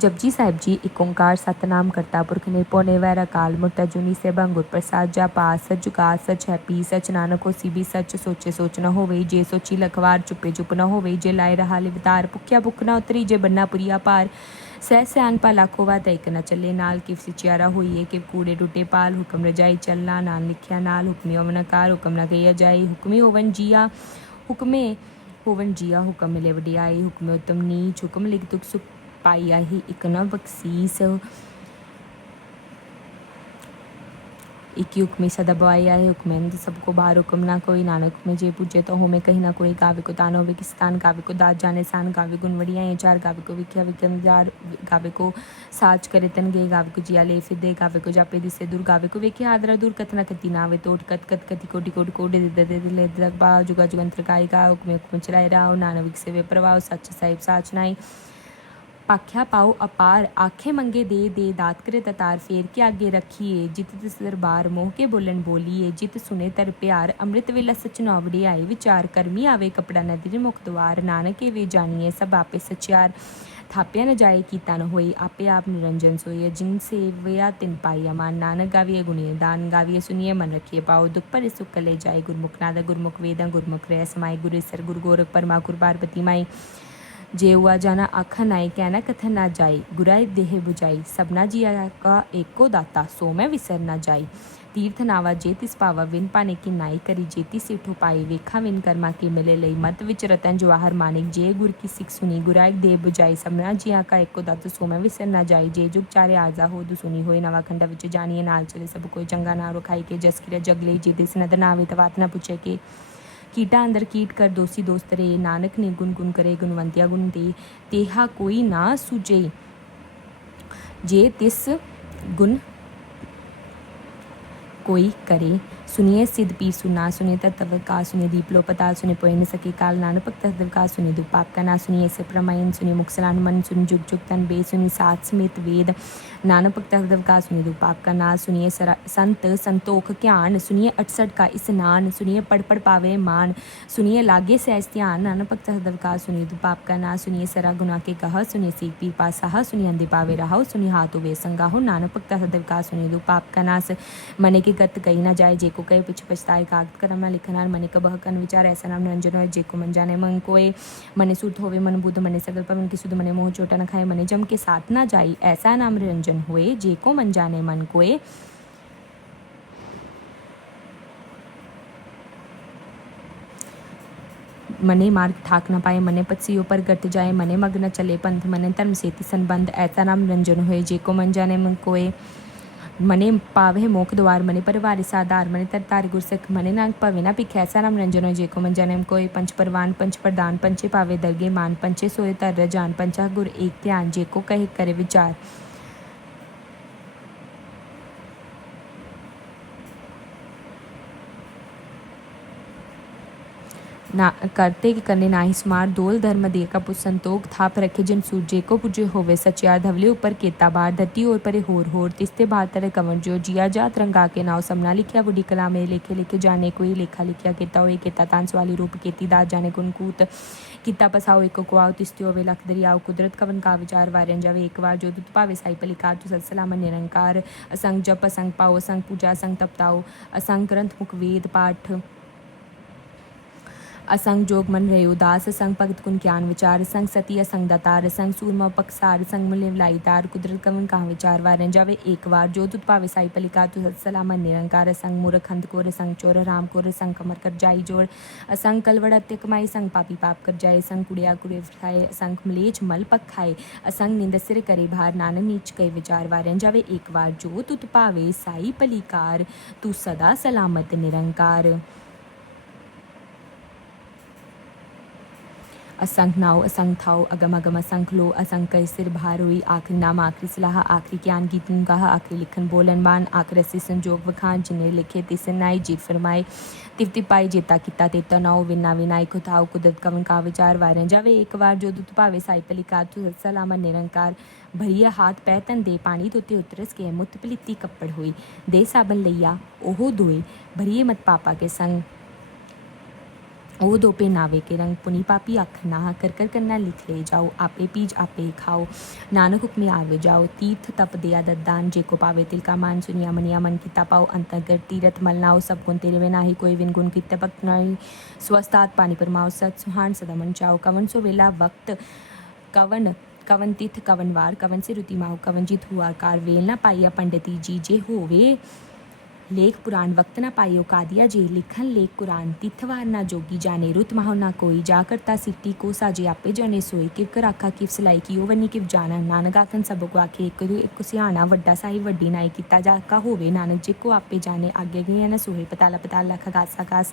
जपजी साहिब जी एक ओंकार सतनाम करता पुरख निरभौ निरवैर अकाल मूरत अजूनी सैभं गुर प्रसाद जा पास सच जुगात सच हैपी सच नानक होसी भी सच सोचे सोच न होवे जे सोची लखवार चुपे चुप न होवे जे लाए रहा लिवतार भुख्या भुख न उतरी जे बन्ना पुरिया पार सह सयानपा लाखों वा तक न चले नाल किव सिचियारा होइए किव कूड़े टूटे पाल हुक्म रजाई चलना नान लिखिया नाल हुक्मी होवन कार हुक्म न कहिया जाए हुक्मी होवन जिया हुक्मे होवन जिया हुक्म मिले वडियाई हुक्मे उत्तम नीच हुक्म लिख दुख सुख पाई ही एक न बख्शीस एक ही हुक्मी सदा बवाई आए हुक्म सबको बाहर हुक्म ना कोई नानक में जे पूजे तो हमें कहीं ना कोई गावे को तान होवे किस्तान गावे को दात जाने सान गावे गुण वड़िया चार गावे को विख्या विक्रम जार गावे को साच करे तन गे गावे को जिया ले फिर दे गावे को जापे दिसे दूर गावे को वेखे आदरा दूर कतना कति नावे तोट कत कत कति कोटि कोटि कोडे दे दे ले दग बा जुगा जुगंत्र गायिका हुक्म चलाए राव नानविक से वे प्रभाव सच साहिब साच नाई पाख्या पाओ अपार आखे मंगे दे दात करे ततार फेर के आगे रखिए जित तिस दरबार मोह के बोलन बोलिए जित सुने तर प्यार अमृत वेला सच नौवड़े आए विचार कर्मी आवे कपड़ा नदी मुख द्वार नानक वे जानिए सब आपे सचियार थापिया न जाए कीता न होई आपे आप निरंजन सोइए जिन सेवया तिन पाई अमान नानक गाविए गुणिए दान गाविए सुनिए मन रखिए पाओ दुख पर सुख ले जाए गुरमुख नादा गुरमुख वेदा गुरमुख रह समाई गुरु सर गुरु गोरख परमा गुरु पार्वती माई जे हुआ जाना आखा नाई कहना कथन ना जाई गुराई देह बुझाई सबना जिया का एको दाता सो मैं विसर ना जाई तीर्थ नावा जे तिस पावा विन पाने की नाई करी जेती सिठो पाई वेखा विन कर्मा की मिले लई मत विच रतन जवाहर मानिक जे गुर की सिख सुनी गुराई देह बुझाई सबना जिया का एको दाता सो मैं विसर ना जाई जे जुग चारे आजा हो दु सुनी होए नवा खंडा विच जानिए नाल चले सब कोई चंगा ना रखाई के जस किरे जगले जी दिस नद नावे तवात ना पूछे के कीटा अंदर कीट कर दोषी दोस्त रे नानक ने गुण गुण करे गुणवंतिया गुण दे तेहा कोई ना सूझे जे तिस गुण कोई करे सुनिए सिद्ध पी सुना सुनिए तत्व का सुनिए दीप लो पताल सुनिए पोए न सके काल नानक तत्व का सुनिए दुख पाप का ना सुनिए से प्रमयन सुनिए मुक्सलान मन सुन जुग जुग तन बे सुनिए सात समेत वेद नानक तत्व का सुनिए दुख पाप का ना सुनिए संत संतोख ज्ञान सुनिए 68 का स्नान सुनिए पढ़ पढ़ पावे मान सुनिए लागे सहज ध्यान नानक तत्व का सुनिए दुख पाप का ना सुनिए सरा गुना के कह सुनिए सीख पीर पासा सुनिए अंधे पावे रहो सुनिए हाथों वे संगाहो नानक तत्व का सुनिए दुख पाप का नास मने की गत गई ना जाए जेको कहे पिछ पछताए कागत करम ना लिखनार मने कबह कन विचार ऐसा नाम निरंजन हो जेको मन जाने मन कोय मने सुध होवे मन बुद्ध मने सगल पवन की सुध मने मोह चोटा न खाए मने जम के साथ ना जाई ऐसा नाम निरंजन होए जेको मन जाने मन कोय मने मार्ग ठाक न पाए मने पत्सियों पर गट जाए मने मग न चले पंथ मने धर्म सेति संबंध ऐसा नाम निरंजन होए जेको मन जाने मन कोय मने पावे मोख द्वार मने परिवार साधार मने तरतार गुरसख मने नाग पावे ना पिख ऐसा नाम रंजन हो जेको मन जाने कोई पंच परवान पंच प्रदान पंचे पावे दरगे मान पंचे सोए तर जान पंचा गुर एक ध्यान जेको कहे करे विचार ना करते कि करने नाही स्मार दोल धर्म दे का पुछ संतोख थाप रखे जिन सूर्य को पुजे होवे सचियार धवले ऊपर केता बार धरती और परे होर तिस्ते बार तरे कमर जो जिया जात रंगा के नाव समना लिखिया बुढ़ी कला में लेखे लेखे जाने कोई लेखा लिखिया केता हुए केता तांस वाली रूप केती दात जाने कुनकूत किता पसाओ एक कुआव तिस्त्यो वे लख दरियाव कुदरत कवन का विचार वार्यन जावे एक बार जो दुत पावे साई पलिकार तु सत्सलाम निरंकार असंग जप असंग पाओ असंग पूजा असंग तपताओ असंग ग्रंथ मुख वेद पाठ असंग जोग मन रहे उदास असंग भगत कुन ज्ञान विचार संग सती असंग दातार संग सूरमा पक्षार संग मूल्य लाईतार कुदरत कवन कहाँ विचार वारन जावे एक बार जो तुत पावे साई पलिका तु सत्सलाम निरंकार संग मूर्ख अंध कोर संग चोर राम कोर संग कमर कर जाई जोड़ असंग कलवड़ अत्य कमाई संग पापी पाप कर जाए संग कुड़िया कुड़े खाए संग मलेच मल पक खाए असंग निंद सिर करे भार नानक नीच कई विचार वारन जावे एक बार जो तुत पावे साई पलिकार तू सदा सलामत निरंकार असंख नाव असंख थाओ अगम अगम असंख लो असंख कई सिर भार हुई आखिरी नाम आखिरी सलाह आखिरी ज्ञान गीतन गाह आखिरी लिखन बोलन बान आखिर से संजोग वखान जिन्हें लिखे तिसे नाई जीत फरमाए तिवती पाई जेता किता तेता नाओ विना विनाई खुताओ कुदरत कवन का विचार वारन जावे एक बार जो दुत पावे साई पलिका तु सलाम निरंकार भरिया हाथ पै तन दे पानी धोते उतरस के मुत पलिती कपड़ हुई दे साबन लैया ओहो धोए भरिए मत पापा के संग ਉਹ ਦੋ ਪਹਿਨਾਵੇ के रंग पुनी पापी आख ना कर कर करना लिख ले जाओ आपे पीज आपे खाओ नानक हुक्मे आवे जाओ तीर्थ तप दिया दद्दान जे को पावे तिल का मान सुनिया मनिया मन किता पाओ अंतर्गत तीरथ मलनाओ सब गुण तेरे में नाही कोई विन गुण कित भक्त नहीं स्वस्तात पानी परमाओ सत सुहान सदा मन चाओ कवन सो वेला वक्त कवन कवन तीर्थ कवन वार कवन से रुति माओ कवन जीत हुआ कार वेल ना पाइया पंडिती जी जे होवे लेख पुराण वक्त ना पाइयो कादिया जे लिखन लेख कुरान तिथवार ना जोगी जाने रुत माहो ना कोई जा करता सिट्टी को साजे आपे जाने सोई किव कर आखा किव सिलाई की वनी किव जाना नानक आखन सब को आखे एक सियाना वड्डा साही वड्डी नाई किता जा का होवे नानक जी को आपे जाने आगे गए ना सोहे पताला पताल लख आकाश आकाश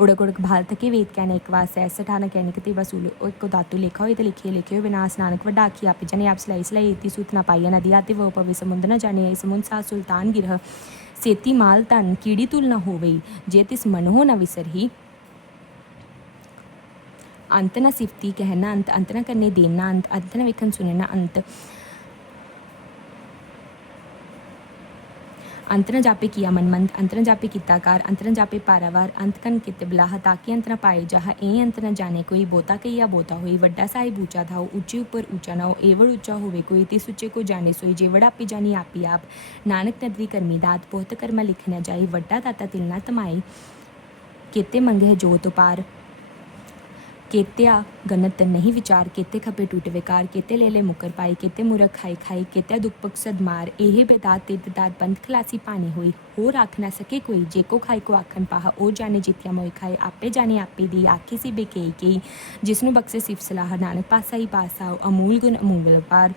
उड़क उड़क भाल तके वेद कहने एक वास ऐसा ठाना कहने के वसूल को दातु लिखा हो तो लिखे लिखे हो विनाश नानक वड्डा आखी आपे जाने आप सिलाई सिलाई इति सूत ना पाइया नदी आते वह पवे समुद्र न जाने समुद्र सा सुल्तान गिरह सेती माल तन कीड़ी तुल न होवई जे तिस मनहो न विसरही अंत न सिफती कहना अंत अंत न करने देना अंत अंत न विखन सुनना अंत अंत न जापे किया मनमंद अंत न जापे किताकार अंत न जापे पारावार अंत कन कित बिलाह ताकि अंत न पाए जहा ए अंत न जाने कोई बोता कही या बोता हुई वड्डा साहिब ऊंचा था ऊंचे ऊपर ऊंचा ना हो एवड़ ऊंचा होवे कोई तिस ऊंचे को जाने सोई जेवड़ आपी जानी आपी आप नानक नदरी कर्मी दात पोहत कर्मा लिखना जाई वड्डा दाता तिलना तमाई केते मंगे जो तो पार केत्या गनत नहीं विचार केते खपे टूटे विकार केते ले ले मुकर पाई केते मुरख खाई खाई केते दुख पक सदमार एहे बेदात ते दात बंद खलासी पानी हुई हो राख ना सके कोई जे को खाई को आखन पाहा ओ जाने जितिया मोई खाए आपे जाने आपे दी आखी सी बेकई कई जिसनु बक्से सिफ सलाह नानक पासा ही पासा अमूल गुण अमूल व्यापार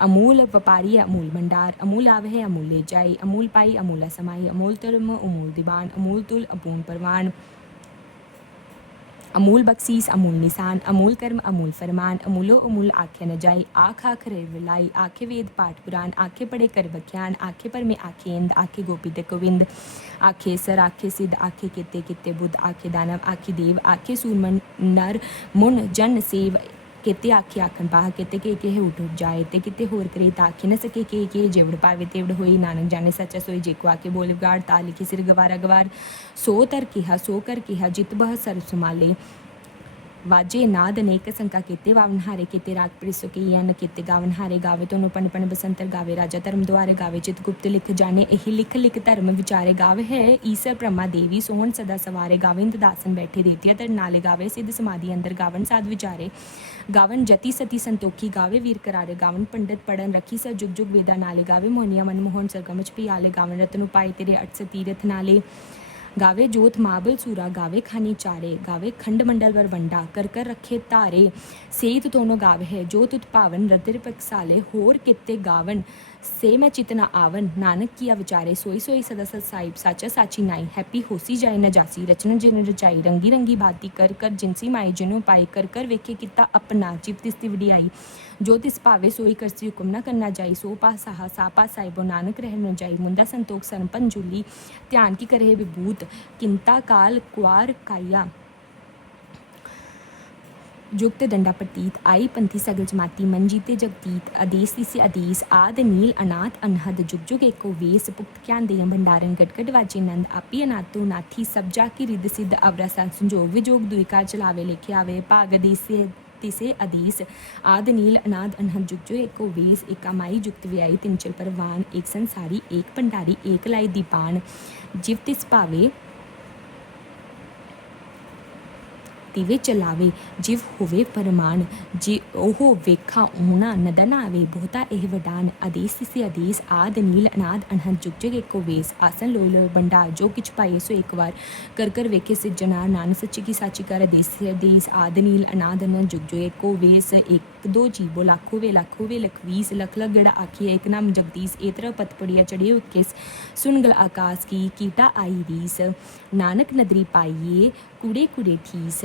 अमूल व्यापारी अमूल भंडार अमूल आवे है अमूल ले जाए अमूल पाई अमूला समाई अमूल धर्म अमूल दीवान अमूल तुल अपूर्ण परवान अमूल बख्शीस अमूल निशान अमूल कर्म अमूल फरमान अमूलो अमूल आखे न जाए आख आख रे विलाई आखे वेद पाठ पुराण आखे पढ़े कर बख्यान आखे पर में आखे इंद आखे गोपी ते गोविंद आखे सर आखे सिद्ध आखे किते किते बुद्ध आखे दानव आखे देव आखे सूरमन नर मुन जन सेव केते आखे आखन पाह केते के उठ जाए ते किते होर करे ताखे न सके के जेवड़ पावे तेवड़ होई नानक जाने सच्चा सोई जेको आके बोल गाड़ ता लिखी सिर गवारा गवार सो तर किहा सो कर किहा जित बह सर सुमाले वाजे नाद अनेक संका केते वावन हारे केते राग परिसो के यन केते गावन हारे गावे तो पन पन बसंतर गावे राजा धर्म द्वारे गावे चित गुप्त लिख जाने एही लिख लिख धर्म विचारे गावे है ईसर ब्रह्मा देवी सोहन सदा सवारे गाविंद दासन बैठे देतिया तर नाले गावे सिद्ध समाधि अंदर गावन साध विचारे गावन जति सती संतोखी गावे वीर करारे गावन पंडित पढ़न रखी स जुग जुग वेदा नाले गावे मोहनिया मनमोहन सरगमच पियाले गावन रतन उपाय तेरे अट तीरथ नाले गावे जोत माबल सूरा गावे खानी चारे गावे खंड मंडल वर वंडा कर कर रखे तारे सेत दोनों गावे है जो तुत पावन रतिर पकसाले होर कित्ते गावन से मैं चितना आवन नानक किया विचारे सोई सोई सदा सत साहिब साचा साची नाई हैप्पी होसी जाए न जासी रचन जिन रचाई रंगी रंगी भाती कर कर जिनसी माई जिनो पाई कर कर वेखे किता अपना चिव तिस्ती वडियाई जो तिस पावे सोई करसी हुक्म न करना जाई सो पा साहा सा पा साहिबो नानक रह न जाई मुंदा संतोख सरपन जूली ध्यान की करे विभूत किंता काल क्वार काया युक्त दंडा प्रतीत आई पंथी सगल जमाती मन जीते जगतीत आदेश से आदेश आद नील अनाथ अनहद जुग जुग एको वेश पुक्त ज्ञान देय भंडारन गटगट वाजे नंद आपी अनाथो नाथी सब जाकी रिद सिद्ध अवरा संजोग विजोग दुईकार चलावे लेखे आवे पाग से तिसे आदेश आद नील अनाद अनहद जुग जुग एको वेश एका माई जुक्त व्यायी तिनचल परवान एक संसारी एक भंडारी एक लाई दीपान जिव तिस पावे तिवे चलावे जिव होवे परमान जी ओहो वेखा ऊना नदन आवे बहुता एह वडान आदेश से आदेश आद नील अनाद अनहद जुग जुग एको वेश आसन लोय लोय भंडार जो किछ पाए सो एक बार कर कर वेखे सिजनार नान सच्ची की साची कर आदेश से आदेश आद नील अनाद अनहद जुग जुग एको वेश एक दो जीवो लाखों वे लखवीस लख लख गड़ा आखिए एक नाम जगदीश एतरा पत पड़िया चढ़िए इक्कीस सुन गल आकाश की कीटा आई रीस नानक नदरी पाइये कुड़े कुड़े ठीस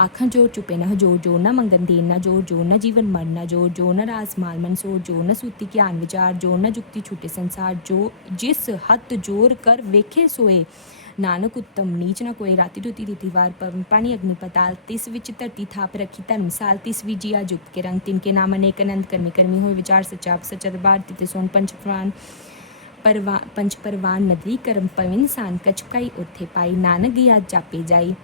आखन जोर चुपे न जो न मंगन देन न जो न जीवन मर न जो न राजमाल मन सो जो न सूती ज्ञान विचार जो न जुक्ति छूटे संसार जो जिस हथ जोर कर वेखे सोए नानक उत्तम नीच न कोई राति रुति रीतिवार पवन पानी अग्नि पताल तिस विच धरती थाप रखी धर्मसाल तिस विजिया युक्त के रंग तिनके नाम अनेक अनंत कर्मी कर्मी हो विचार सचाप सचत बार तिते सोन पंच परवान नदरी कर्म पविन सान कचकाई उथे पाई नानक गिया जापे जाई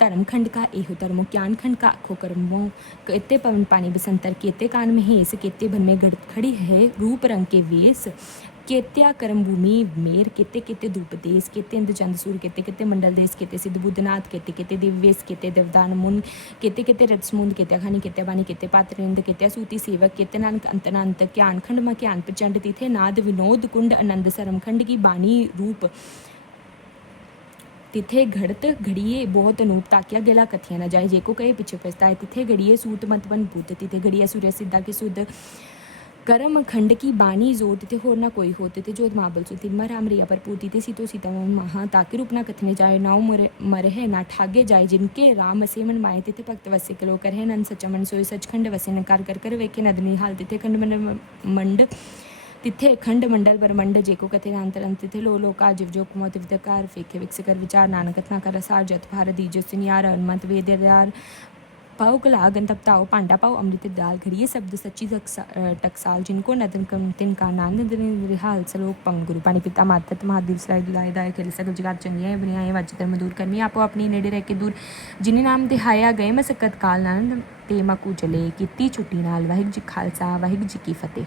धर्म खंड का एहो धर्मो ज्ञान खंड का आखो कर्मो केते पवन पानी बसंतर केते कान महेश केते भन में खड़ी है रूप रंग के वेश केत्या कर्म भूमि मेर केते केते धूप देश केते इंद्र चंद सूर केते केते मंडल देश केते सिद्ध बुद्धनाथ केते केते दिव्येश केते देवदान मुन केते केते रत्समुंद केते खानी केते बानी केते पात्रिंद केते सूती सेवक केते नानक अंतनांत ज्ञान खंड में ज्ञान प्रचंड तिथे नाद विनोद कुंड आनंद सरम खंड की बानी रूप तिथे घड़त घड़िए बहुत अनूप ताकिया गेला कथिया न जाए जेको कहे पीछे पछताए तिथे घड़िए सूत मतवन भूत तिथे घड़िया सूर्य सिद्धा के शुद्ध कर्म खंड की बानी जोत थे होर ना कोई होते थे जो महाबल सुति राम रिया पर पूती थे सीतो सीता महा ताकि रूप ना कथने जाए नाव मरहे ना ठागे जाए जिनके राम वसे मन माए थे भक्त वसे कलो कर नन सचमन सोए सचखंड वसे नकार कर वेखे नदनी हाल तिथे खंड मंड तिथे खंड मंडल ब्रह्मंड जेको कथे अंतरंत तिथे लो लोका जीव जो कुमोत विदकार फेखे विक्स कर विचार नानक कथना कर सार जत भारत दीजो सिनियार हनुमंत वेदयार पाओ कला गंतप ताओ पांडा पाओ अमृत दाल घड़िए शब्द सच्ची टकसाल जिनको नदन कम तिनका नानद रिहाल सलोक पंग गुरु पानी पिता मातत महादेव सलाय दुलाय दाय खेल सकल जगात चंगियां बनियाए वज धर्म दूर करनी आपो अपनी नेड़े रह के दूर जिन्हें नाम दिहाया गए मसकत काल नानंद ते मकू चले कीती छुट्टी नाल वाहिगुरू जी खालसा वाहिगुरू जी की फतेह।